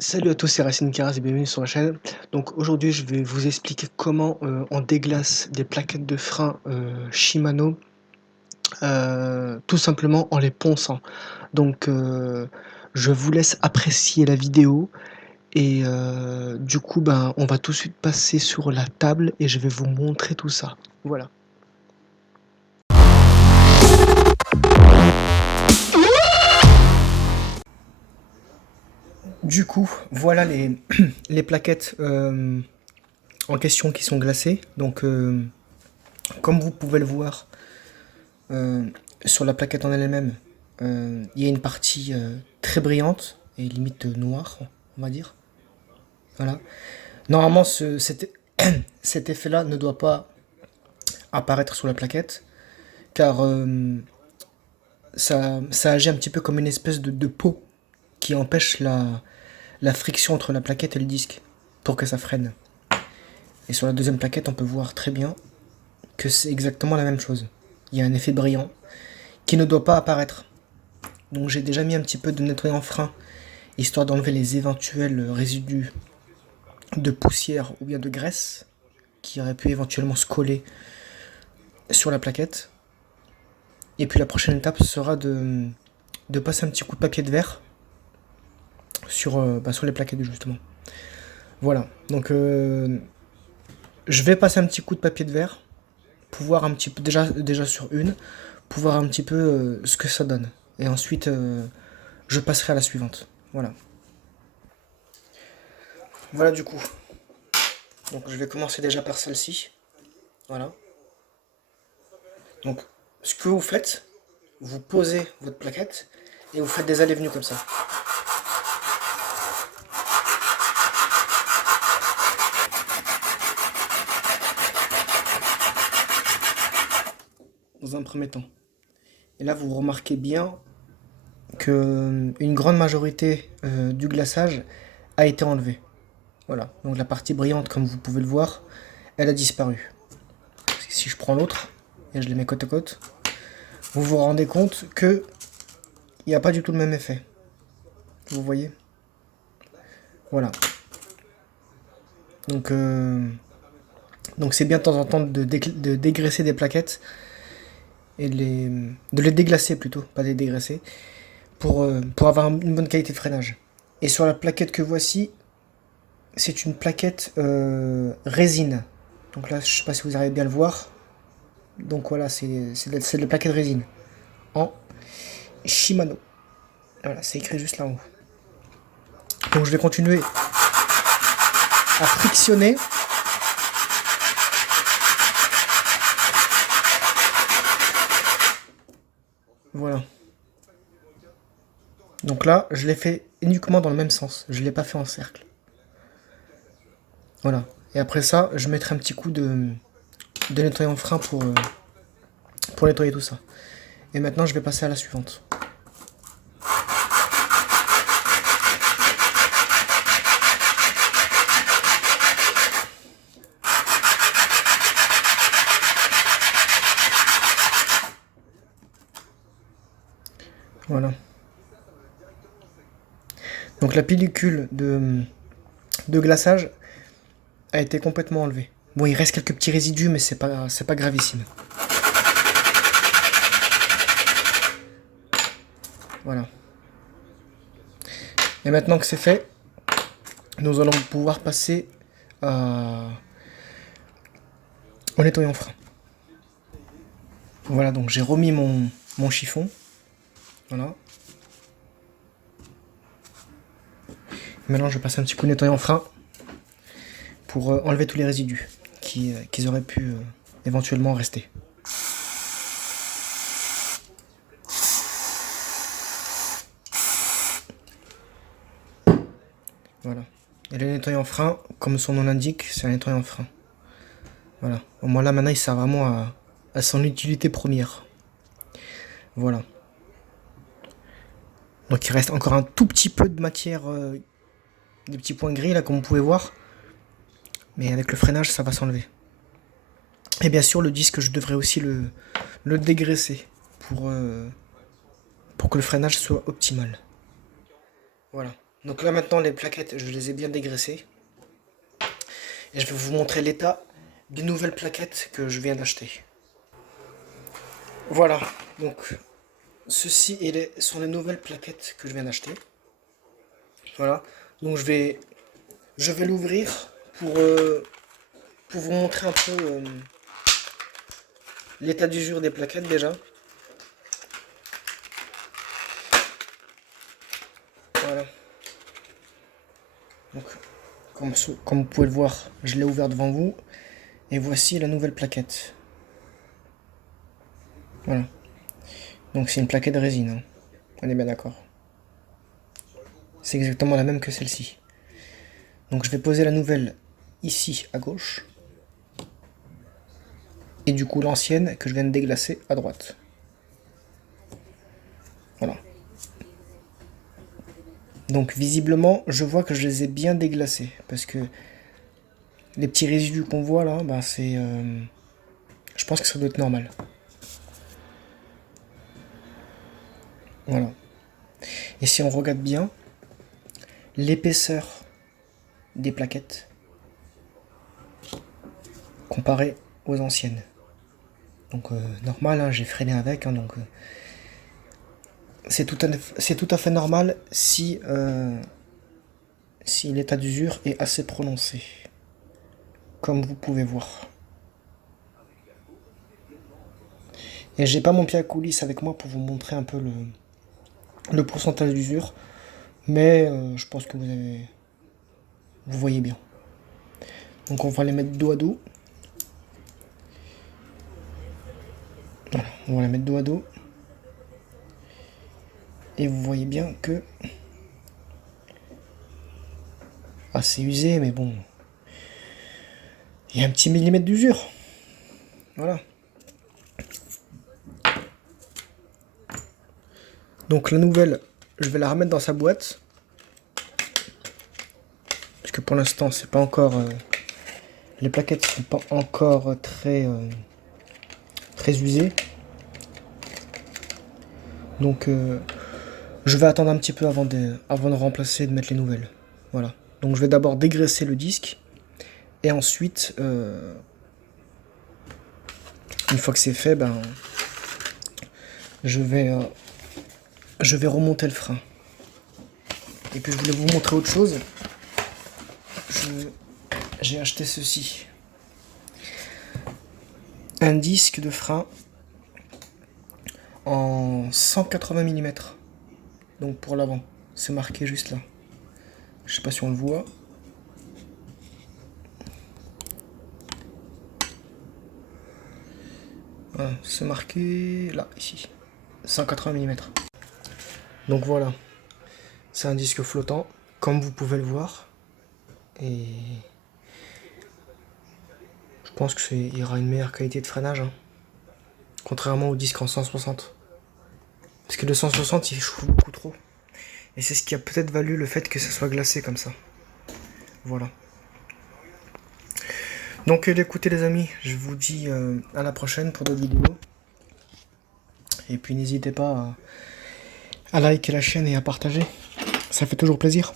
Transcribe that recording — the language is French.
Salut à tous, c'est Racine Caras et bienvenue sur la chaîne. Donc aujourd'hui, je vais vous expliquer comment on déglace des plaquettes de frein Shimano, tout simplement en les ponçant. Donc je vous laisse apprécier la vidéo et du coup, ben, on va tout de suite passer sur la table et je vais vous montrer tout ça. Voilà. Du coup, voilà les plaquettes en question qui sont glacées. Donc comme vous pouvez le voir, sur la plaquette en elle-même, il y a une partie très brillante et limite noire, on va dire. Voilà. Normalement, cet effet-là ne doit pas apparaître sur la plaquette, car ça agit un petit peu comme une espèce de peau qui empêche la friction entre la plaquette et le disque pour que ça freine. Et sur la deuxième plaquette, on peut voir très bien que c'est exactement la même chose. Il y a un effet brillant qui ne doit pas apparaître. Donc j'ai déjà mis un petit peu de nettoyant frein, histoire d'enlever les éventuels résidus de poussière ou bien de graisse qui auraient pu éventuellement se coller sur la plaquette. Et puis la prochaine étape sera de passer un petit coup de papier de verre sur les plaquettes justement. Voilà, donc je vais passer un petit coup de papier de verre pour voir un petit peu, déjà sur une, pour voir un petit peu ce que ça donne. Et ensuite, je passerai à la suivante. Voilà. Voilà du coup. Donc je vais commencer déjà par celle-ci. Voilà. Donc ce que vous faites, vous posez votre plaquette et vous faites des allées-venues comme ça. Dans un premier temps. Et là vous remarquez bien que une grande majorité du glaçage a été enlevée. Voilà. Donc la partie brillante, comme vous pouvez le voir, elle a disparu. Si je prends l'autre et je les mets côte à côte, vous vous rendez compte que il n'y a pas du tout le même effet. Vous voyez? Voilà. Donc c'est bien de temps en temps de dégraisser des plaquettes et de les déglacer plutôt, pas les dégraisser, pour avoir une bonne qualité de freinage. Et sur la plaquette que voici, c'est une plaquette résine. Donc là, je sais pas si vous arrivez bien à le voir. Donc voilà, c'est de la plaquette résine en Shimano. Voilà, c'est écrit juste là en haut. Donc je vais continuer à frictionner. Voilà. Donc là, je l'ai fait uniquement dans le même sens. Je ne l'ai pas fait en cercle. Voilà. Et après ça, je mettrai un petit coup de nettoyant frein pour nettoyer tout ça. Et maintenant, je vais passer à la suivante. Voilà. Donc la pellicule de glaçage a été complètement enlevée. Bon, il reste quelques petits résidus, mais c'est pas gravissime. Voilà. Et maintenant que c'est fait, nous allons pouvoir passer au nettoyant frein. Voilà, donc j'ai remis mon chiffon. Voilà. Maintenant, je passe un petit coup de nettoyant frein pour enlever tous les résidus qui auraient pu éventuellement rester. Voilà. Et le nettoyant frein, comme son nom l'indique, c'est un nettoyant frein. Voilà. Au moins là, maintenant, il sert vraiment à son utilité première. Voilà. Donc il reste encore un tout petit peu de matière, des petits points gris là, comme vous pouvez voir. Mais avec le freinage, ça va s'enlever. Et bien sûr, le disque, je devrais aussi le dégraisser pour que le freinage soit optimal. Voilà. Donc là maintenant les plaquettes, je les ai bien dégraissées. Et je vais vous montrer l'état des nouvelles plaquettes que je viens d'acheter. Voilà, donc ceci sont les nouvelles plaquettes que je viens d'acheter. Voilà, donc je vais l'ouvrir pour vous montrer un peu l'état d'usure des plaquettes déjà. Voilà. Donc, comme vous pouvez le voir, je l'ai ouvert devant vous. Et voici la nouvelle plaquette. Voilà. Donc c'est une plaquette de résine, hein. On est bien d'accord. C'est exactement la même que celle-ci. Donc je vais poser la nouvelle ici à gauche. Et du coup l'ancienne que je viens de déglacer à droite. Voilà. Donc visiblement, je vois que je les ai bien déglacés. Parce que les petits résidus qu'on voit là, bah c'est... je pense que ça doit être normal. Voilà. Et si on regarde bien, l'épaisseur des plaquettes comparée aux anciennes. Donc normal, hein, j'ai freiné avec, hein, donc c'est tout à fait normal si l'état d'usure est assez prononcé, comme vous pouvez voir. Et j'ai pas mon pied à coulisse avec moi pour vous montrer un peu le pourcentage d'usure, mais je pense que vous voyez bien. Donc on va les mettre dos à dos. Voilà, on va les mettre dos à dos. Et vous voyez bien que... Ah, c'est usé, mais bon... Il y a un petit millimètre d'usure. Voilà. Donc la nouvelle, je vais la remettre dans sa boîte. Parce que pour l'instant, c'est pas encore... les plaquettes sont pas encore très usées. Donc je vais attendre un petit peu avant de remplacer et de mettre les nouvelles. Voilà. Donc je vais d'abord dégraisser le disque. Et ensuite, une fois que c'est fait, ben, je vais remonter le frein. Et puis je voulais vous montrer autre chose. J'ai acheté ceci. Un disque de frein en 180 mm. Donc pour l'avant. C'est marqué juste là. Je sais pas si on le voit. Voilà, c'est marqué là, ici. 180 mm. Donc voilà. C'est un disque flottant, comme vous pouvez le voir. Et je pense qu'il y aura une meilleure qualité de freinage, hein. Contrairement au disque en 160. Parce que le 160 il chauffe beaucoup trop. Et c'est ce qui a peut-être valu le fait que ça soit glacé comme ça. Voilà. Donc écoutez les amis, je vous dis à la prochaine pour d'autres vidéos. Et puis n'hésitez pas à liker la chaîne et à partager. Ça fait toujours plaisir.